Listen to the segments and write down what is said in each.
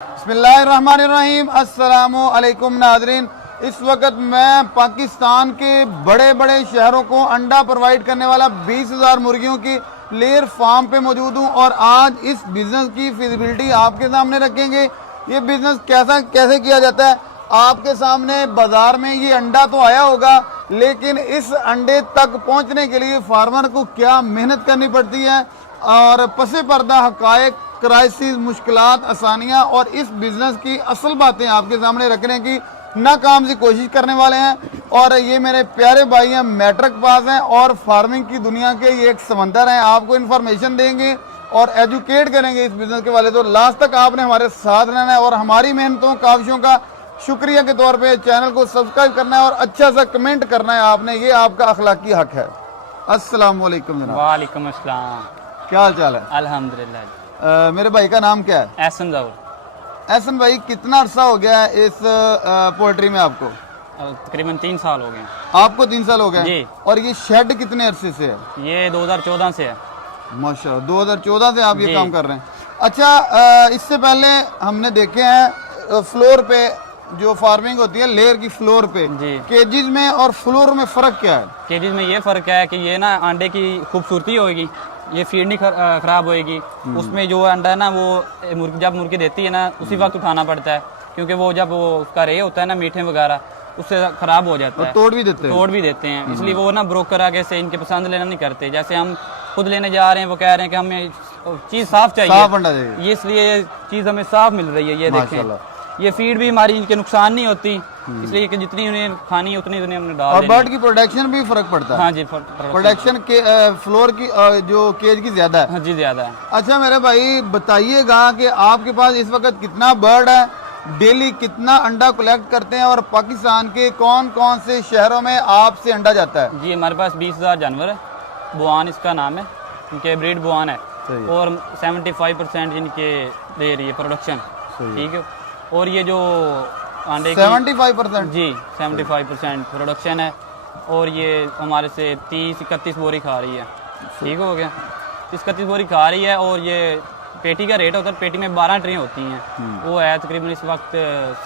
बिस्मिल्लाहिर्रहमानिर्रहीम। अस्सलामु अलैकुम नाज़रीन। इस वक्त मैं पाकिस्तान के बड़े बड़े शहरों को अंडा प्रोवाइड करने वाला 20,000 मुर्गियों की लेयर फार्म पे मौजूद हूँ और आज इस बिज़नेस की फिजिबिलिटी आपके सामने रखेंगे। ये बिज़नेस कैसे किया जाता है आपके सामने। बाज़ार में ये अंडा तो आया होगा, लेकिन इस अंडे तक पहुँचने के लिए फार्मर को क्या मेहनत करनी पड़ती है और पसे पर्दा हक़ाइक़, क्राइसिस, मुश्किलात, आसानियाँ और इस बिज़नेस की असल बातें आपके सामने रखने की नाकाम सी कोशिश करने वाले हैं। और ये मेरे प्यारे भाई हैं, मैट्रिक पास हैं और फार्मिंग की दुनिया के ये एक समंदर हैं। आपको इन्फॉर्मेशन देंगे और एजुकेट करेंगे इस बिज़नेस के वाले। तो लास्ट तक आपने हमारे साथ रहना है और हमारी मेहनतों काविशों का शुक्रिया के तौर पे चैनल को सब्सक्राइब करना है और अच्छा सा कमेंट करना है आपने। ये आपका अखलाकी हक है। अस्सलाम वालेकुम जनाब। वालेकुम अस्सलाम। क्या हाल चाल है? अल्हम्दुलिल्लाह। मेरे भाई का नाम क्या है? एहसन ज़हूर। एहसन भाई, कितना अरसा हो गया है इस पोल्ट्री में आपको? तकरीबन 3 साल हो गए हैं। आपको 3 साल हो गए जी। और ये शेड कितने अरसे से है? ये 2014 से है। माशाल्लाह, 2014 से आप ये जी। काम कर रहे हैं। अच्छा, इससे पहले हमने देखे हैं फ्लोर पे जो फार्मिंग होती है लेयर की फ्लोर पे, जी। केजीज में और फ्लोर में फ़र्क क्या है? केजीज में ये फ़र्क है कि ये ना अंडे की खूबसूरती होगी, ये फीड नहीं ख़राब होएगी। उसमें जो अंडा है ना वो जब मुर्गी देती है ना उसी वक्त उठाना पड़ता है, क्योंकि वो जब वो उसका रे होता है ना मीठे वगैरह उससे ख़राब हो जाता और है। तोड़ भी देते हैं? तोड़ भी देते हैं, इसलिए वो ना ब्रोकर आगे से इनके पसंद लेना नहीं करते। जैसे हम खुद लेने जा रहे हैं, वो कह रहे हैं कि हमें चीज़ साफ चाहिए, साफ अंडा चाहिए। ये इसलिए ये चीज़ हमें साफ मिल रही है। ये माशाल्लाह। देखें, ये फीड भी हमारी इनके नुकसान नहीं होती, इसलिए कि जितनी उन्हें खानी है उतनी हमने डाल और देनी बर्ड है। की प्रोडक्शन भी फर्क पड़ता है? हाँ जी, प्रोडक्शन के फ्लोर की जो केज की ज्यादा है? हाँ जी, ज़्यादा है। अच्छा मेरे भाई, बताइएगा कि आपके पास इस वक्त कितना बर्ड है, डेली कितना अंडा कलेक्ट करते हैं और पाकिस्तान के कौन कौन से शहरों में आपसे अंडा जाता है? जी, हमारे पास 20,000 जानवर है। बुआन इसका नाम है, इनके ब्रीड बुआन है सही है। और 75% इनके दे रही है प्रोडक्शन। सही है। ठीक है। और ये जो अंडे की 75%? जी 75% प्रोडक्शन है और ये हमारे से 30-31 बोरी खा रही है। ठीक हो गया, 30-31 बोरी खा रही है। और ये पेटी का रेट होता है, पेटी में 12 ट्रे होती हैं, वो है तकरीबन इस वक्त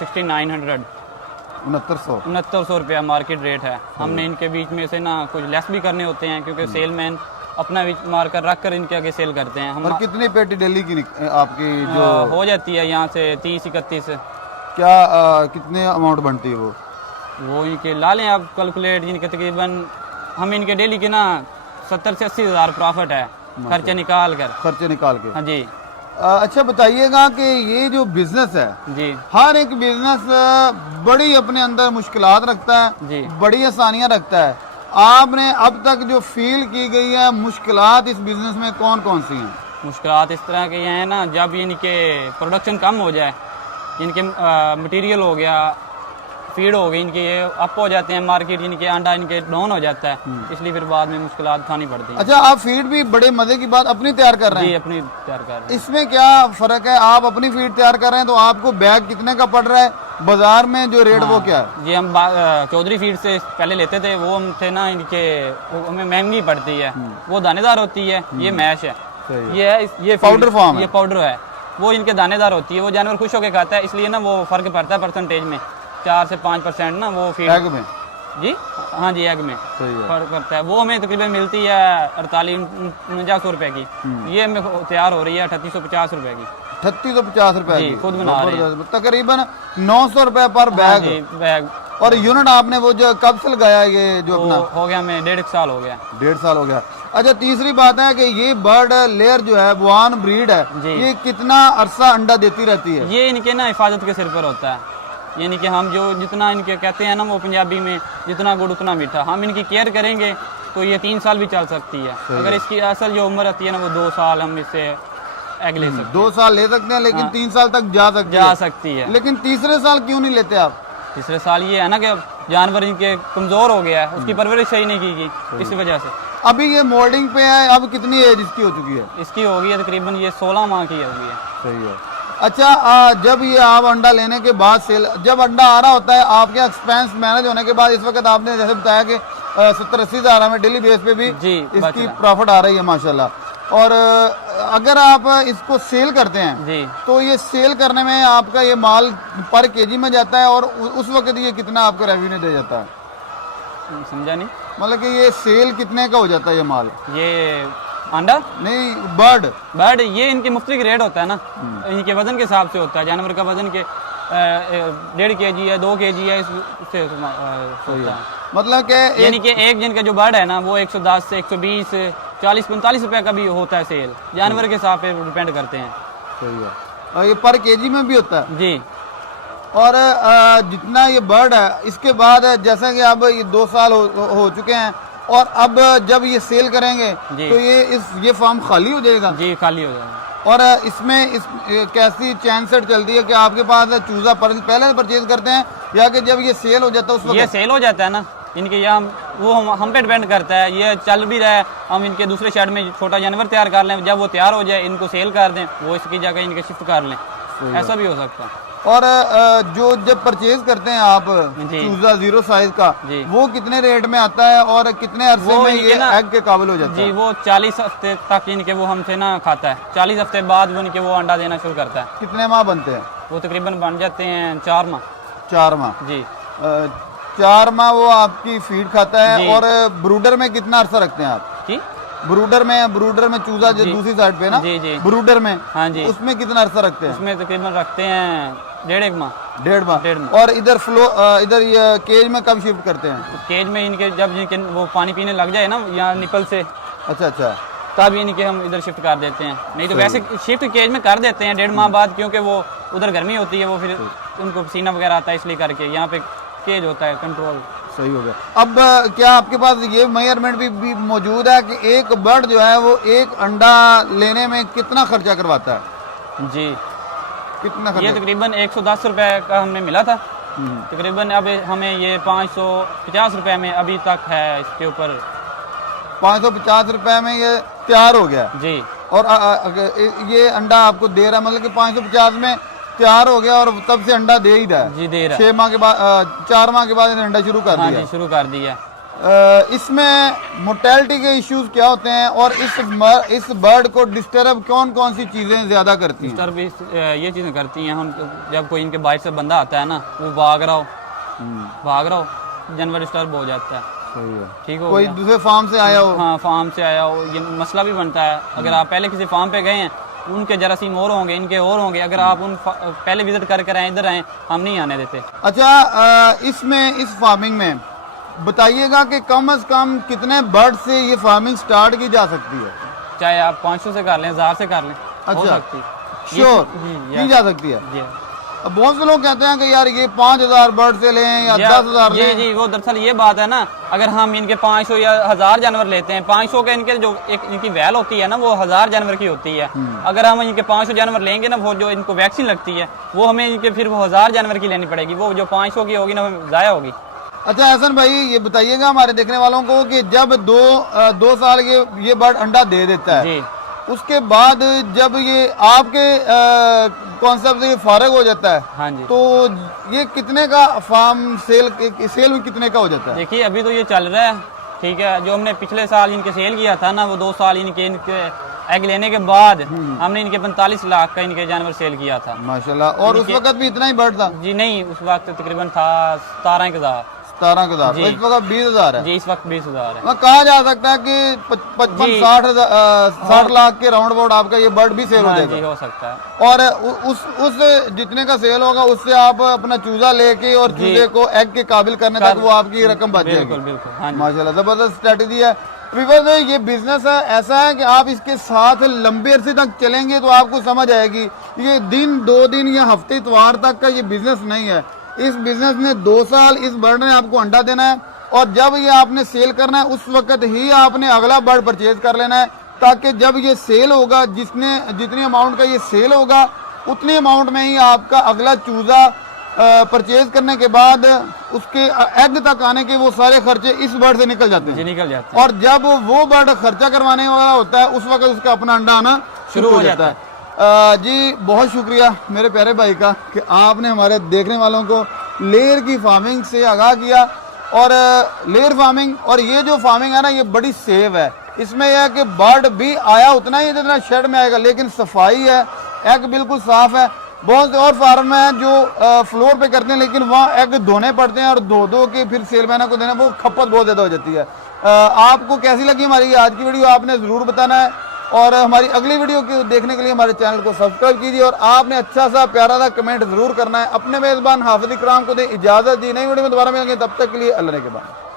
6900 6900 रुपया मार्केट रेट है। हमने इनके बीच में से ना कुछ लेस भी करने होते हैं, क्योंकि सेलमैन अपना मार कर रख कर इनके आगे सेल करते हैं। हम और कितनी पेटी डेली की आपकी जो हो जाती है यहाँ से 30-31। क्या कितने अमाउंट बनती है वो इनके ला लें आप कैलकुलेट, इनके तकरीबन हम इनके डेली के ना 70 से 80 हज़ार प्रॉफिट है खर्चे निकाल कर। खर्चे निकाल के? हाँ जी। अच्छा बताइएगा कि ये जो बिजनेस है, जी हर एक बिजनेस बड़ी अपने अंदर मुश्किलात रखता है, जी। बड़ी आसानियां रखता है। आपने अब तक जो फील की गई है मुश्किलात इस बिजनेस में कौन कौन सी हैं? मुश्किलात इस तरह के हैं ना, जब इनके प्रोडक्शन कम हो जाए, इनके मटेरियल हो गया, फीड हो गई, इनके ये अप हो जाते हैं मार्केट, इनके अंडा इनके डाउन हो जाता है, इसलिए फिर बाद में मुश्किलात उठानी पड़ती है। अच्छा, आप फीड भी बड़े मजे की बात अपनी तैयार कर रहे जी, हैं? अपनी तैयार कर रहे हैं। इसमें क्या फर्क है? आप अपनी फीड तैयार कर रहे हैं तो आपको बैग कितने का पड़ रहा है, बाजार में जो रेट वो क्या है? जी, हम चौधरी फीड से पहले लेते थे, वो हम थे ना इनके, वो हमें महंगी पड़ती है। वो दानेदार होती है, ये मैश है, सही। ये पाउडर फॉर्म है। ये पाउडर है, वो इनके दानेदार होती है, वो जानवर खुश होकर खाता है, इसलिए ना वो फर्क पड़ता है परसेंटेज में, 4 से 5% ना वो फीड बैग में? जी हाँ जी, एग में सही है। फर्क पड़ता है। वो हमें तकरीबन मिलती है 48-49 रुपए की, ये हमें तैयार हो रही है 3850 रुपए की। 3850 रुपए जी, की? खुद बना रहे हैं। जबरदस्त। तकरीबन 900 रुपए पर हाँ बैग। जी, बैग। और यूनिट आपने वो जो कब से लगाया ये जो अपना? हो गया हमें 1.5 साल हो गया। 1.5 साल हो गया। अच्छा, तीसरी बात है कि ये बर्ड लेयर जो है बुआन ब्रीड है, जी। ये कितना अरसा अंडा देती रहती है? ये इनके ना हिफाजत के सिर पर होता है, यानी कि हम जो जितना इनके कहते हैं ना वो पंजाबी में, जितना गुड़ उतना मीठा, हम इनकी केयर करेंगे तो ये 3 साल भी चल सकती है। अगर इसकी असल जो उम्र आती है ना वो 2 साल हम इससे एग ले सकते 2 साल ले सकते हैं, लेकिन 3 साल तक जा सकती है। लेकिन तीसरे साल क्यों नहीं लेते आप? तीसरे साल ये है ना कि जानवर इनके कमजोर हो गया है, उसकी परवरिश सही नहीं की गई, इसी वजह से। अभी ये मोल्डिंग पे है, अब कितनी एज इसकी हो चुकी है? इसकी होगी है तकरीबन ये 16 माह की होगी है। सही है। अच्छा, जब ये आप अंडा लेने के बाद सेल, जब अंडा आ रहा होता है आपके एक्सपेंस मैनेज होने के बाद, इस वक्त आपने जैसे बताया कि 70-80 हज़ार हमें डेली बेस पे भी जी इसकी प्रॉफिट आ रही है माशाल्लाह। और अगर आप इसको सेल करते हैं जी तो ये सेल करने में आपका ये माल पर केजी में जाता है और उस वक्त ये कितना आपको रेवेन्यू दे जाता है? समझा नहीं। मतलब कि ये सेल कितने का हो जाता है ये माल? ये अंडा नहीं, बर्ड बर्ड ये इनके मुख्तलिफ रेट होता है ना, इनके वजन के हिसाब से होता है। जानवर का वजन के 1.5 kg है, 2 kg है, इससे होता है। मतलब कि यानी कि एक दिन का जो बर्ड है ना वो 110 से 120 40-45 रुपए का भी होता है सेल, जानवर के हिसाब पे डिपेंड करते हैं। सही है। और ये पर केजी में भी होता है जी। और जितना ये बर्ड है इसके बाद जैसा कि अब ये 2 साल हो चुके हैं और अब जब ये सेल करेंगे जी। तो ये फार्म खाली हो जाएगा जी खाली हो जाएगा। और इसमें कैसी चैन सेट चलती है कि आपके पास चूजा पहले परचेज करते हैं या कि जब ये सेल हो जाता है उस वक्त? ये सेल हो जाता है ना इनके, यहाँ वो हम पे डिपेंड करता है। ये चल भी रहा है, हम इनके दूसरे शेड में छोटा जानवर तैयार कर लें, जब वो तैयार हो जाए इनको सेल कर दें, वो इसकी जगह इनके शिफ्ट कर लें, ऐसा भी हो सकता है। और जो जब परचेज करते हैं आप जी। चूजा 0 साइज का, जी। वो कितने रेट में आता है और कितने अरसे वो में इनके ये ना- एग के काबिल हो जाता जी है? वो 40 हफ्ते तक इनके वो हमसे ना खाता है, 40 हफ्ते बाद वो इनके वो अंडा देना शुरू करता है। कितने माह बनते हैं? वो तकरीबन बन जाते हैं 4 माह। 4 माह। जी 4 माह वो आपकी फीड खाता है। जी। और ब्रूडर में कितना अरसा रखते हैं आप? जी ब्रूडर में चूजा जो जी। दूसरी साइड पे ना, जी जी ब्रूडर में, हाँ जी, उसमें कितना अरसा रखते हैं? उसमें तकरीबन रखते हैं 1.5 माह। 1.5 माह। 1.5 माह। और इधर इधर ये केज में कब शिफ्ट करते हैं? तो केज में इनके जब इनके वो पानी पीने लग जाए ना यहाँ निपल से, अच्छा अच्छा। तब इनके हम इधर शिफ्ट कर देते हैं। नहीं तो वैसे शिफ्ट केज में कर देते हैं 1.5 माह बाद, क्योंकि वो उधर गर्मी होती है, वो फिर उनको पसीना वगैरह आता है, इसलिए करके यहाँ पे केज होता है कंट्रोल। सही हो गया। अब क्या आपके पास ये मेजरमेंट भी मौजूद है कि एक बर्ड जो है वो एक अंडा लेने में कितना खर्चा करवाता है? जी कितना ये खर्चा? तकरीबन 110 रुपए का हमें मिला था, तकरीबन अब हमें ये 550 रुपए में अभी तक है इसके ऊपर। 550 रुपए में ये तैयार हो गया जी और ये अंडा आपको दे रहा है, मतलब कि 550 में तैयार हो गया और तब से अंडा दे ही रहा है। जी दे रहा है। 6 माह के बाद 4 माह के बाद इन्हें अंडा शुरू कर हाँ दिया। जी शुरू कर दिया। इसमें मोर्टेलिटी के इश्यूज क्या होते हैं और इस बर्ड को डिस्टर्ब कौन कौन सी चीजें ज्यादा करती हैं? डिस्टर्ब ये चीज़ें करती हैं, हम जब कोई इनके बाइट से बंदा आता है ना, वो भाग रहा हो, जानवर डिस्टर्ब हो जाता है। सही है। ठीक हो कोई गया। दूसरे फार्म से आया हो? हाँ फार्म से आया हो, ये मसला भी बनता है। अगर आप पहले किसी फार्म पे गए हैं, उनके जरासीम और होंगे, इनके और होंगे, अगर आप पहले विजिट कर आए, इधर आए, हम नहीं आने देते। अच्छा, इस फार्मिंग में बताइएगा कि कम से कम कितने बर्ड से ये फार्मिंग स्टार्ट की जा सकती है? चाहे आप 500 से कर लें, 1000 से कर लें, हो अच्छा। सकती है। श्योर जी, की जा सकती है। जी अब बहुत से लोग कहते हैं कि यार ये 5000 बर्ड से लें या 10,000 जी लें। जी वो दरअसल ये बात है ना, अगर हम इनके 500 या 1000 जानवर लेते हैं, 500 के इनके जो एक इनकी वैल होती है ना, वो 1000 जानवर की होती है। अगर हम इनके 500 जानवर लेंगे ना, वो जो इनको वैक्सीन लगती है, वो हमें इनके फिर वो 1000 जानवर की लेनी पड़ेगी, वो जो 500 की होगी ना, वो ज़ाया होगी। अच्छा एहसन भाई, ये बताइएगा हमारे देखने वालों को कि जब 2 साल के ये बर्ड अंडा दे देता है, जी उसके बाद जब ये आपके कॉन्सेप्ट से ये फारग हो जाता है, हाँ जी। तो ये कितने का फार्म सेल में कितने का हो जाता है? देखिए अभी तो ये चल रहा है, ठीक है। जो हमने पिछले साल इनके सेल किया था ना, वो 2 साल इनके एग लेने के बाद हमने इनके 45 लाख का इनके जानवर सेल किया था। माशाल्लाह। और उस वक्त भी इतना ही बर्ड था? जी नहीं, उस वक्त तकरीबन था 17,000। 17,000। जी। इस वक्त 20,000 है। जी इस वक्त 20,000 है। वह कहा जा सकता है कि 55-60 लाख के राउंड अबाउट आपका ये बर्ड भी सेल हो हाँ जी जाएगा। हो सकता है। और उस जितने का सेल होगा उससे आप अपना चूजा लेके और चूजे को एग के काबिल करने तक वो आपकी रकम बच बिल्कुल जाएगी। बिल्कुल हाँ जी। माशाल्लाह, जबरदस्त स्ट्रेटेजी है। विवाद ये बिजनेस है ऐसा है कि आप इसके साथ लंबे अरसे तक चलेंगे तो आपको समझ आएगी ये दिन 2 दिन या हफ्ते इतवार तक का ये बिजनेस नहीं है। इस बिजनेस में 2 साल इस बर्ड ने आपको अंडा देना है और जब ये आपने सेल करना है उस वक्त ही आपने अगला बर्ड परचेज कर लेना है, ताकि जब ये सेल होगा जितनी अमाउंट का ये सेल होगा उतनी अमाउंट में ही आपका अगला चूजा परचेज करने के बाद उसके एग तक आने के वो सारे खर्चे इस बर्ड से निकल जाते जी हैं। निकल जाते हैं। और जब वो बर्ड खर्चा करवाने वाला होता है उस वक्त उसका अपना अंडा आना शुरू हो जाता है। जी बहुत शुक्रिया मेरे प्यारे भाई का कि आपने हमारे देखने वालों को लेयर की फार्मिंग से आगाह किया। और लेयर फार्मिंग और ये जो फार्मिंग है ना, ये बड़ी सेफ है। इसमें यह है कि बर्ड भी आया उतना ही जितना शेड में आएगा, लेकिन सफाई है, एग बिल्कुल साफ है। बहुत से और फार्म हैं जो फ्लोर पे करते हैं, लेकिन वहाँ एग धोने पड़ते हैं और धो के फिर सेलमैनों को देना, वो खपत बहुत ज़्यादा हो जाती है। आपको कैसी लगी हमारी आज की वीडियो, आपने ज़रूर बताना है। और हमारी अगली वीडियो को देखने के लिए हमारे चैनल को सब्सक्राइब कीजिए और आपने अच्छा सा प्यारा सा कमेंट ज़रूर करना है। अपने मेज़बान हाफिज़ इकराम को दे इजाज़त दी, नई वीडियो में दोबारा मिलेंगे, तब तक के लिए अल्लाह के बाद।